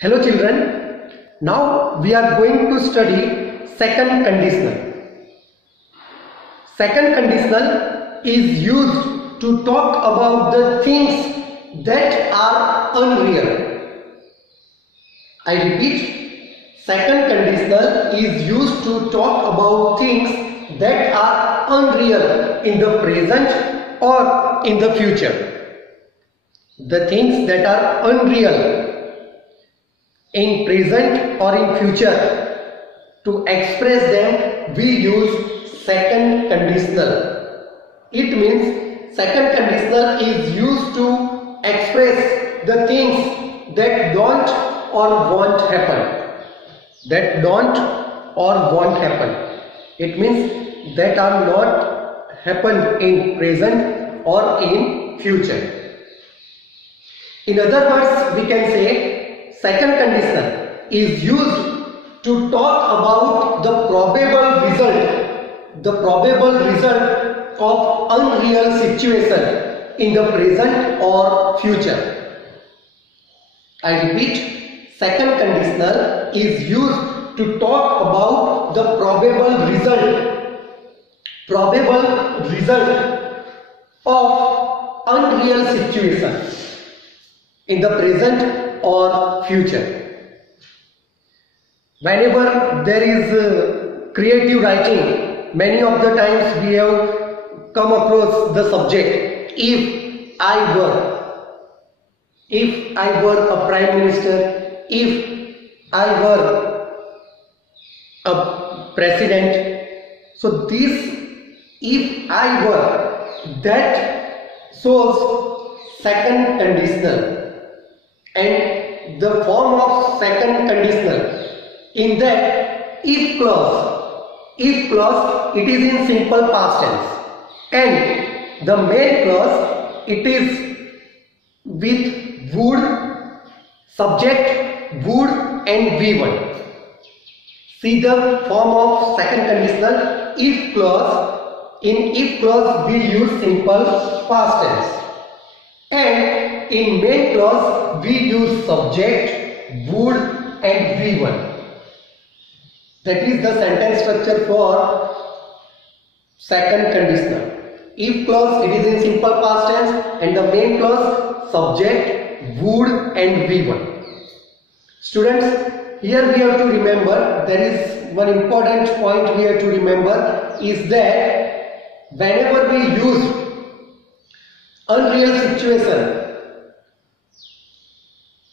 Hello children, now we are going to study second conditional. Second conditional is used to talk about the things that are unreal. I repeat, second conditional is used to talk about things that are unreal in the present or in the future. The things that are unreal in present or in future, to express them we use second conditional. It means second conditional is used to express the things that don't or won't happen. That don't or won't happen. It means that are not happen in present or in future. In other words, we can say second conditional is used to talk about the probable result of unreal situation in the present or future. I repeat, second conditional is used to talk about the probable result of unreal situation in the present or future. Whenever there is creative writing, many of the times we have come across the subject if I were a prime minister, if I were a president. So this if I were, that shows second conditional. And the form of second conditional in that if clause, it is in simple past tense, and the main clause it is with would, subject, would and V1. See the form of second conditional if clause. In if clause we use simple past tense, and in main clause we use subject, would and V1. That is the sentence structure for second conditional. If clause it is in simple past tense, and the main clause subject, would and V1. Students, here we have to remember, there is one important point we have to remember, is that whenever we use unreal situation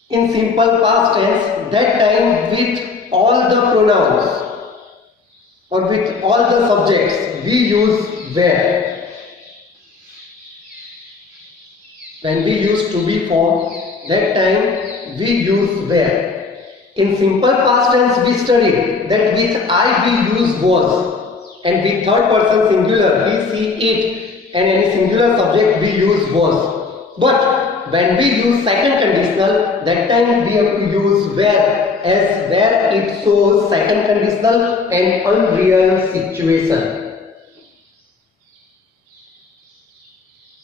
in simple past tense, that time with all the pronouns or with all the subjects we use where. When we use to be form, that time we use where. In simple past tense we studied that with I we use was, and with third person singular he, she, it, and any singular subject we use was. But when we use second conditional, that time we have to use where, as where it shows second conditional and unreal situation.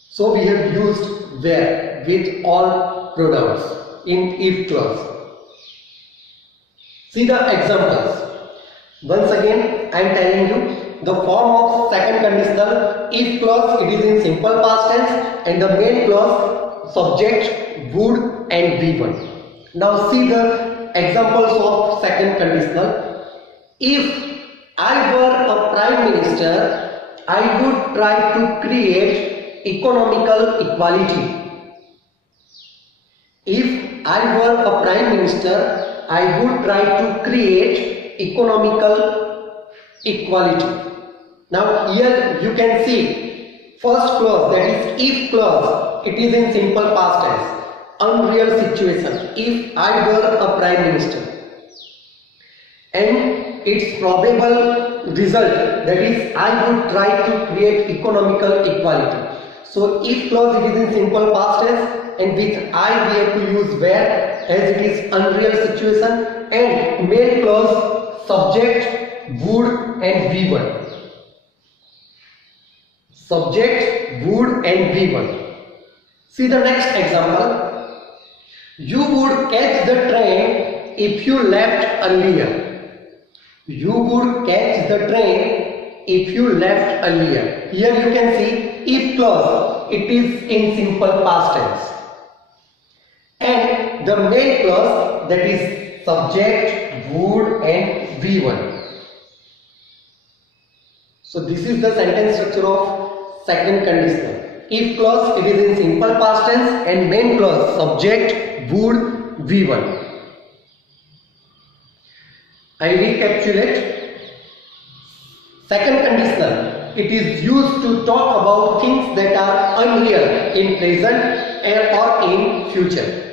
So we have used where with all pronouns in if clause. See the examples. Once again I am telling you the form of second conditional if clause, it is in simple past tense, and the main clause subject, would and V1. Now see the examples of second conditional. If I were a prime minister, I would try to create economical equality. If I were a prime minister, I would try to create economical equality. Now here you can see first clause, that is if clause, it is in simple past tense, unreal situation, if I were a prime minister, and its probable result, that is I would try to create economical equality. So if clause it is in simple past tense, and with I we have to use where, as it is unreal situation, and main clause subject, would and V1. Subject, would and V1. See the next example. You would catch the train if you left earlier. You would catch the train if you left earlier. Here you can see if clause. It is in simple past tense. And the main clause, that is subject, would and V1. So this is the sentence structure of second conditional. If clause, it is in simple past tense, and main clause subject, would, V1. I recapitulate. Second conditional, it is used to talk about things that are unreal in present or in future.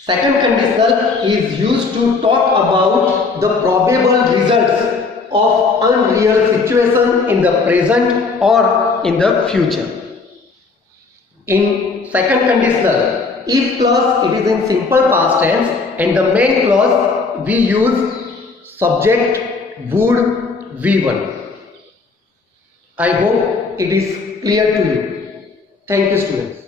Second conditional is used to talk about the probable results of unreal situation in the present or in the future. In second conditional, if clause, it is in simple past tense, and the main clause we use subject, would, V1. I hope it is clear to you. Thank you, students.